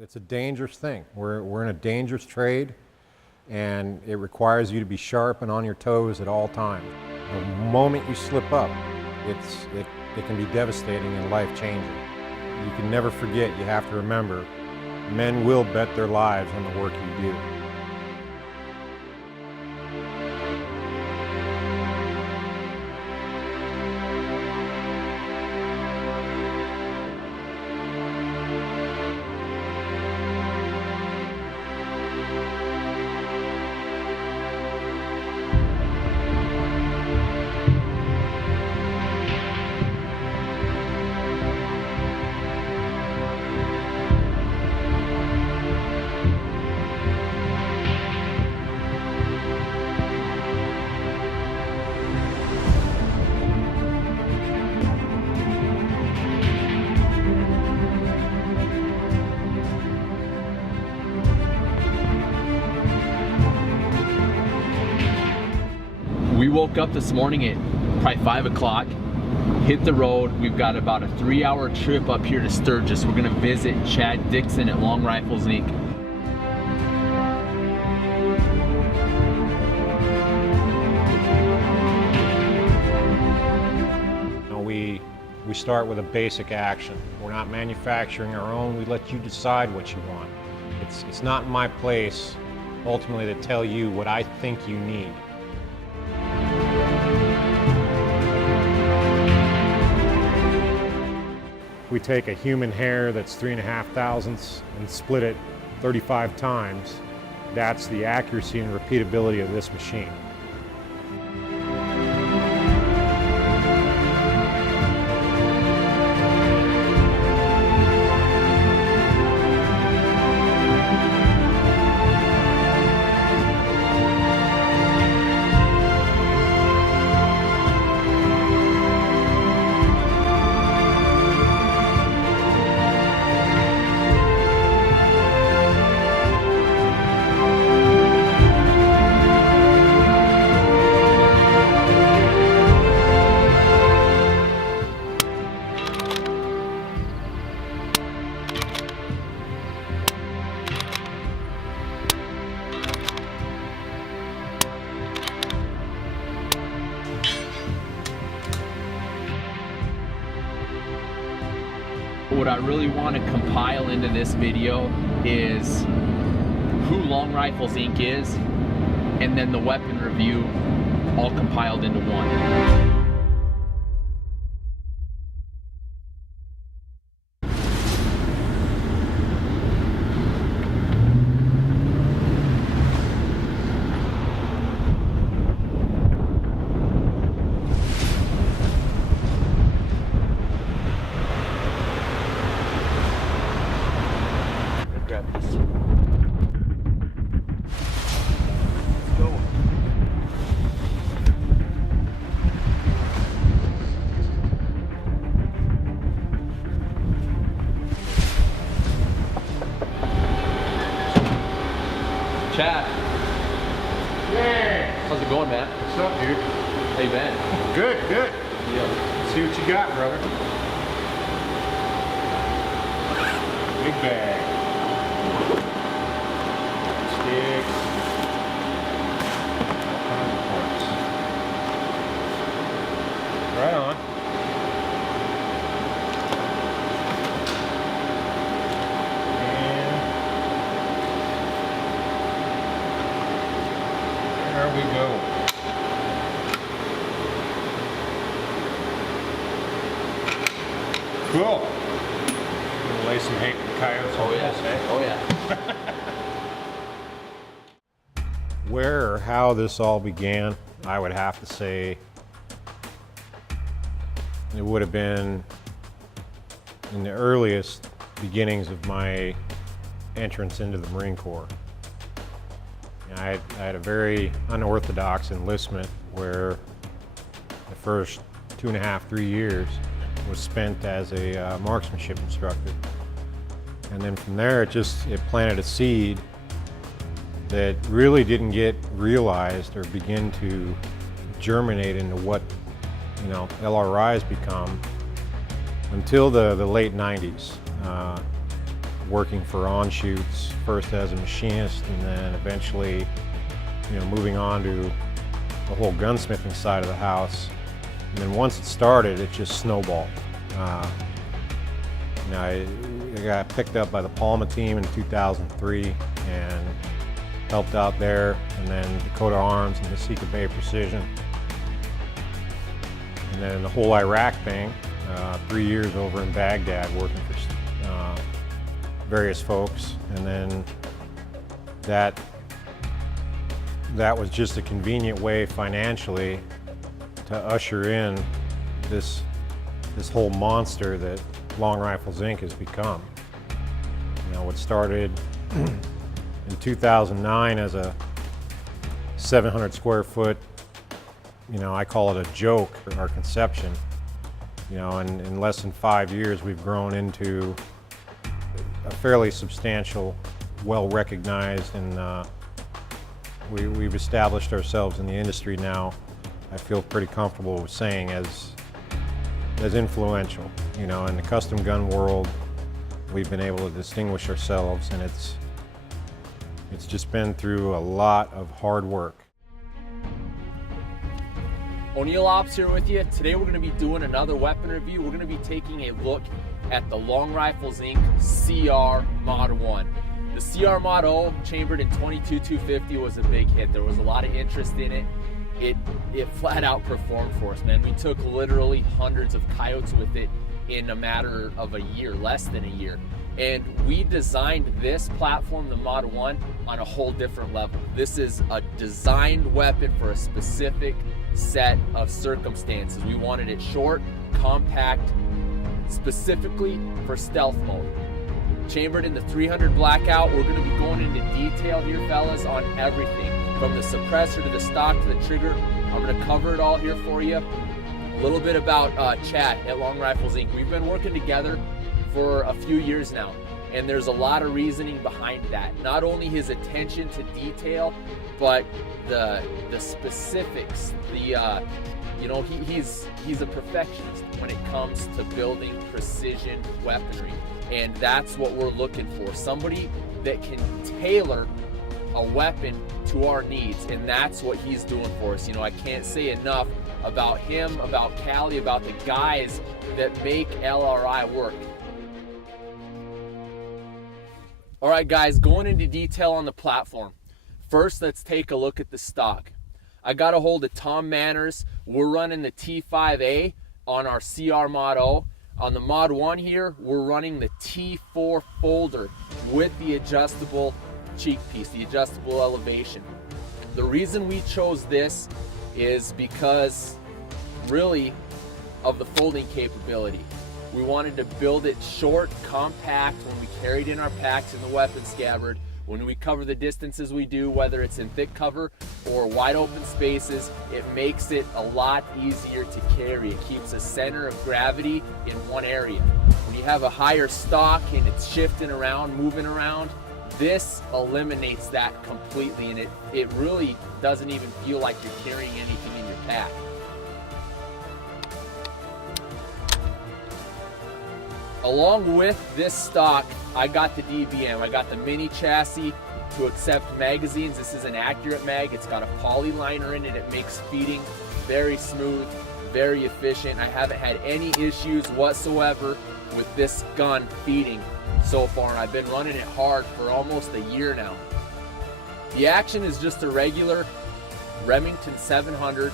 It's a dangerous thing. We're in a dangerous trade, and it requires you to be sharp and on your toes at all times. The moment you slip up, it can be devastating and life-changing. You can never forget, you have to remember, men will bet their lives on the work you do. We woke up this morning at probably 5 o'clock, hit the road. We've got about a 3-hour trip up here to Sturgis. We're gonna visit Chad Dixon at LongRifles Inc. We start with a basic action. We're not manufacturing our own. We let you decide what you want. It's not my place, ultimately, to tell you what I think you need. We take a human hair that's 3.5 thousandths and split it 35 times. That's the accuracy and repeatability of this machine. What I really want to compile into this video is who LongRifles Inc. is, and then the weapon review, all compiled into one. Grab this. Let's go. Chad. Yeah. How's it going, man? What's up, dude? How you been? Good, good. Yeah. See what you got, brother. Big bag. Sticks. All kinds of parts. Right on. And there we go. Cool. Gonna lay some hate with coyotes. Oh yeah. Oh yeah. Where or how this all began, I would have to say it would have been in the earliest beginnings of my entrance into the Marine Corps. I had a very unorthodox enlistment where the first 2.5, 3 years was spent as a marksmanship instructor. And then from there, it planted a seed that really didn't get realized or begin to germinate into what, LRIs become until the late 90s. working for on shoots, first as a machinist, and then eventually, moving on to the whole gunsmithing side of the house. And then once it started, it just snowballed. I got picked up by the Palma team in 2003 and helped out there, and then Dakota Arms and Hasika Bay Precision. And then the whole Iraq thing, 3 years over in Baghdad working for various folks. And then that was just a convenient way financially to usher in this whole monster that LongRifles Inc. has become. What started in 2009 as a 700 square foot, I call it a joke, our conception. And in less than 5 years, we've grown into a fairly substantial, well-recognized, and we've established ourselves in the industry now. I feel pretty comfortable with saying as influential. In the custom gun world, we've been able to distinguish ourselves, and it's just been through a lot of hard work. ONEILLOPS here with you. Today we're going to be doing another weapon review. We're going to be taking a look at the LongRifles Inc. CR Mod 1. The CR Mod 0, chambered in 22-250, was a big hit. There was a lot of interest in it. It flat out performed for us, man. We took literally hundreds of coyotes with it in a matter of a year, less than a year. And we designed this platform, the Mod 1, on a whole different level. This is a designed weapon for a specific set of circumstances. We wanted it short, compact, specifically for stealth mode. Chambered in the 300 blackout. We're going to be going into detail here, fellas, on everything. From the suppressor to the stock to the trigger. I'm going to cover it all here for you. A little bit about Chad at LongRifles Inc. We've been working together for a few years now, and there's a lot of reasoning behind that. Not only his attention to detail, but the specifics. He's a perfectionist when it comes to building precision weaponry, and that's what we're looking for. Somebody that can tailor a weapon to our needs, and that's what he's doing for us. I can't say enough about him, about Callie, about the guys that make LRI work. All right, guys, going into detail on the platform. First, let's take a look at the stock. I got a hold of Tom Manners. We're running the T5A on our CR Mod 0. On the Mod 1 here, we're running the T4 folder with the adjustable cheek piece, the adjustable elevation. The reason we chose this is because really of the folding capability. We wanted to build it short, compact when we carried in our packs in the weapon scabbard. When we cover the distances we do, whether it's in thick cover or wide open spaces, it makes it a lot easier to carry. It keeps a center of gravity in one area. When you have a higher stock and it's shifting around, moving around, this eliminates that completely, and it really doesn't even feel like you're carrying anything in your pack. Along with this stock, I got the DBM. I got the mini chassis to accept magazines. This is an accurate mag. It's got a poly liner in it. It makes feeding very smooth, very efficient. I haven't had any issues whatsoever with this gun feeding so far. I've been running it hard for almost a year now. The action is just a regular Remington 700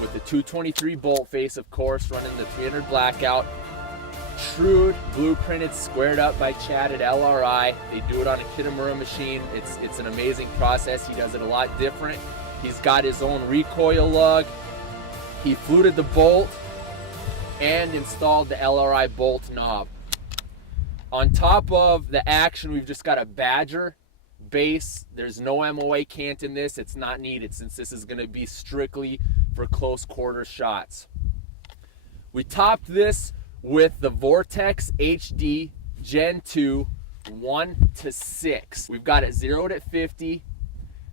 with the 223 bolt face, of course, running the 300 blackout. Trued, blueprinted, squared up by Chad at LRI. They do it on a Kitamura machine. It's an amazing process. He does it a lot different. He's got his own recoil lug. He fluted the bolt and installed the LRI bolt knob. On top of the action, we've just got a Badger base. There's no MOA cant in this. It's not needed since this is going to be strictly for close quarter shots. We topped this with the Vortex HD Gen 2 1-6. We've got it zeroed at 50.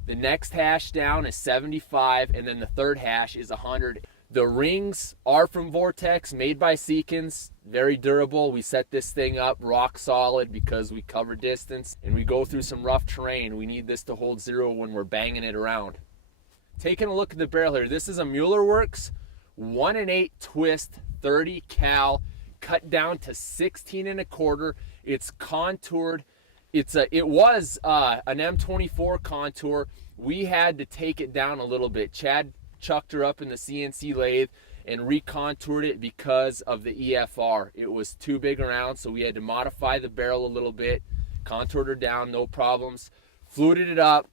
The next hash down is 75, and then the third hash is 100. The rings are from Vortex, made by Seekins, very durable. We set this thing up rock solid because we cover distance and we go through some rough terrain. We need this to hold zero when we're banging it around. Taking a look at the barrel here, this is a Mueller Works 1 1/8 twist 30 cal, cut down to 16 1/4. It's contoured. It was an M24 contour. We had to take it down a little bit. Chad chucked her up in the CNC lathe and recontoured it because of the EFR. It was too big around, so we had to modify the barrel a little bit, contoured her down, no problems, fluted it up,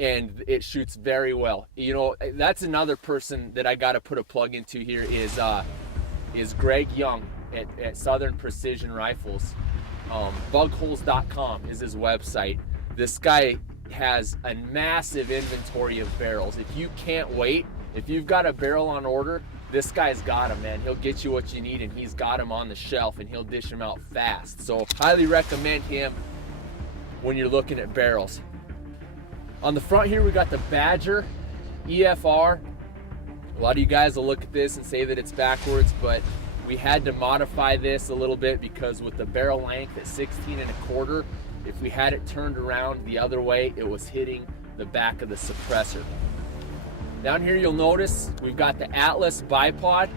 and it shoots very well. You know, that's another person that I got to put a plug into here is Greg Young at Southern Precision Rifles. Bugholes.com is his website. This guy has a massive inventory of barrels. If you can't wait, if you've got a barrel on order, this guy's got them, man. He'll get you what you need, and he's got them on the shelf, and he'll dish them out fast. So highly recommend him when you're looking at barrels. On the front here, we got the Badger EFR. A lot of you guys will look at this and say that it's backwards, but we had to modify this a little bit because with the barrel length at 16 1/4, if we had it turned around the other way, it was hitting the back of the suppressor. Down here you'll notice we've got the Atlas bipod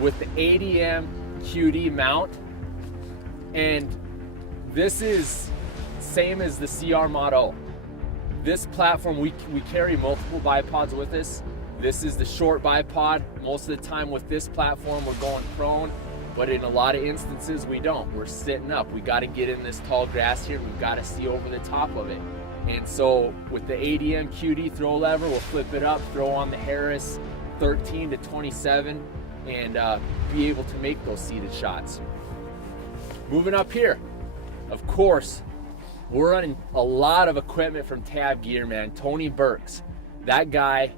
with the ADM QD mount, and this is same as the CR Mod O. This platform, we carry multiple bipods with us. This is the short bipod. Most of the time with this platform we're going prone, but in a lot of instances we don't. We're sitting up. We got to get in this tall grass here. We've got to see over the top of it. And so with the ADM QD throw lever, we'll flip it up, throw on the Harris 13 to 27, and be able to make those seated shots. Moving up here, of course, we're running a lot of equipment from Tab Gear, man. Tony Burks, that guy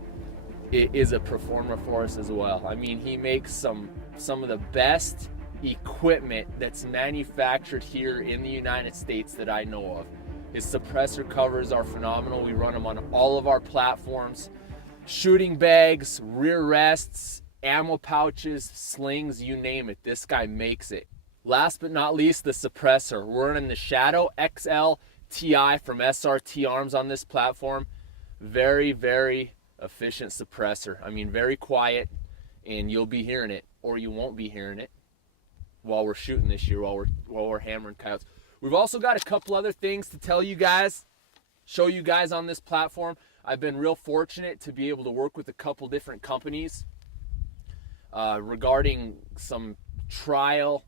is a performer for us as well. I mean, he makes some of the best equipment that's manufactured here in the United States that I know of. His suppressor covers are phenomenal. We run them on all of our platforms. Shooting bags, rear rests, ammo pouches, slings, you name it. This guy makes it. Last but not least, the suppressor. We're running the Shadow XL TI from SRT Arms on this platform. Very, very efficient suppressor. I mean, very quiet, and you'll be hearing it, or you won't be hearing it while we're shooting this year, while we're hammering coyotes. We've also got a couple other things to tell you guys, show you guys on this platform. I've been real fortunate to be able to work with a couple different companies regarding some trial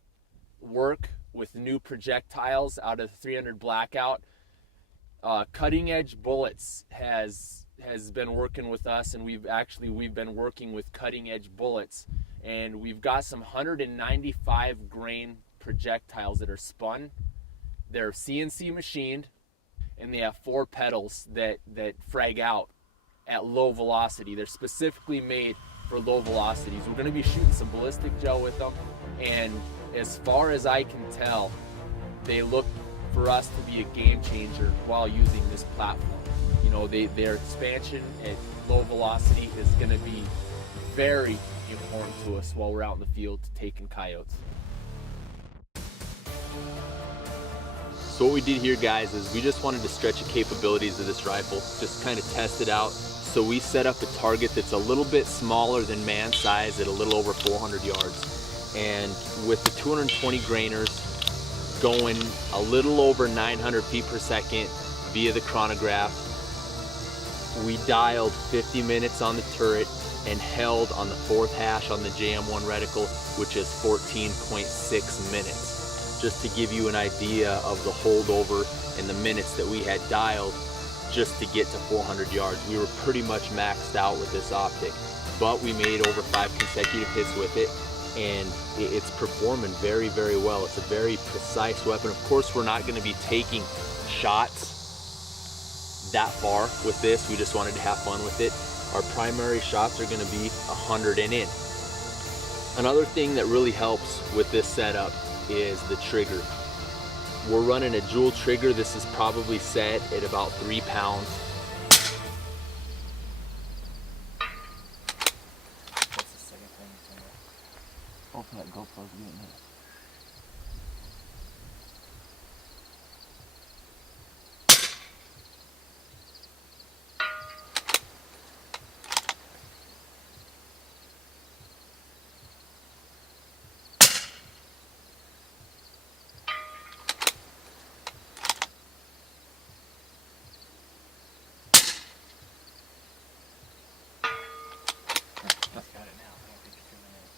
work with new projectiles out of the 300 blackout. Cutting Edge Bullets has been working with us, and we've been working with Cutting Edge Bullets, and we've got some 195 grain projectiles that are spun. They're CNC machined, and they have 4 pedals that frag out at low velocity. They're specifically made for low velocities. We're going to be shooting some ballistic gel with them, and as far as I can tell, they look for us to be a game changer while using this platform. You know, their expansion at low velocity is going to be very important to us while we're out in the field taking coyotes. So what we did here, guys, is we just wanted to stretch the capabilities of this rifle, just kind of test it out. So we set up a target that's a little bit smaller than man size at a little over 400 yards. And with the 220 grainers going a little over 900 feet per second via the chronograph, we dialed 50 minutes on the turret and held on the 4th hash on the JM1 reticle, which is 14.6 minutes. Just to give you an idea of the holdover and the minutes that we had dialed just to get to 400 yards. We were pretty much maxed out with this optic, but we made over 5 consecutive hits with it, and it's performing very, very well. It's a very precise weapon. Of course, we're not going to be taking shots that far with this. We just wanted to have fun with it. Our primary shots are going to be 100 and in. Another thing that really helps with this setup is the trigger. We're running a jewel trigger. This is probably set at about 3 pounds. That GoPro's getting it. Got it now. I don't think it's 2 minutes.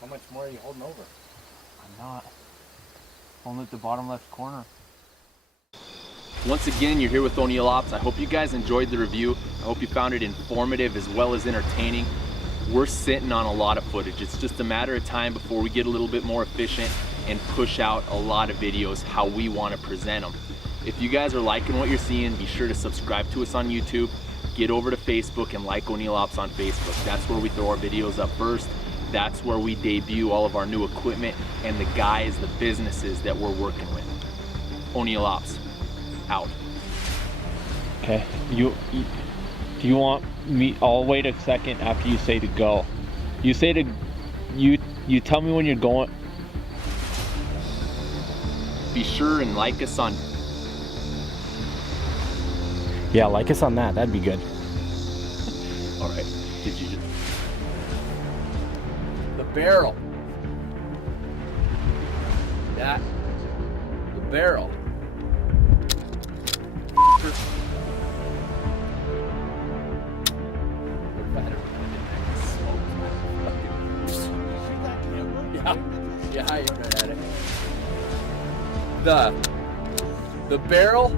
How much more are you holding over? I'm not. Only at the bottom left corner. Once again, you're here with ONEILLOPS. I hope you guys enjoyed the review. I hope you found it informative as well as entertaining. We're sitting on a lot of footage. It's just a matter of time before we get a little bit more efficient and push out a lot of videos how we want to present them. If you guys are liking what you're seeing, be sure to subscribe to us on YouTube. Get over to Facebook and like ONEILLOPS on Facebook. That's where we throw our videos up first. That's where we debut all of our new equipment and the guys, the businesses that we're working with. ONEILLOPS, out. Okay. Do you want me? I'll wait a second after you say to go. You say to. You tell me when you're going. Be sure and like us on. Yeah, like us on that. That'd be good. All right. Did you just? The barrel. That. The barrel. Yeah, you're good at it. The barrel